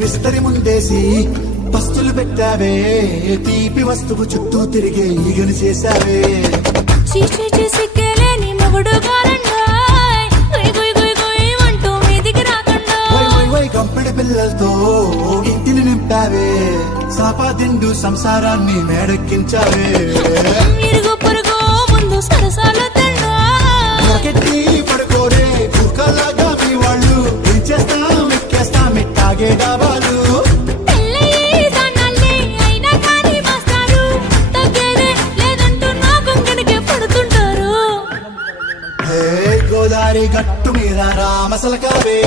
విస్తరి ముందేసి పస్తులు పెట్టావే తీపి వస్తువు చుట్టూ తిరిగే ఈగను చేశావే చీచీ చేసి కేలేని మొగుడు గారండాయ్ గుయ్ గుయ్ గుయ్ గుయ్ అంటూ మీదికి రాకుండా కంపెడి పిల్లలతో ఇంటిని నింపావే సాపాదిండు సంసారాన్ని మేడెక్కించావే ఇరుగు పొరుగు ముందు సరసాలు కెట్టి పడుకోరే కుక్కలాగా మీ వాళ్ళు ఏం చేస్తాం ఎక్కేస్తాం ఇట్టాగే డాబాలు గోదారి గట్టు మీద రామసలకావే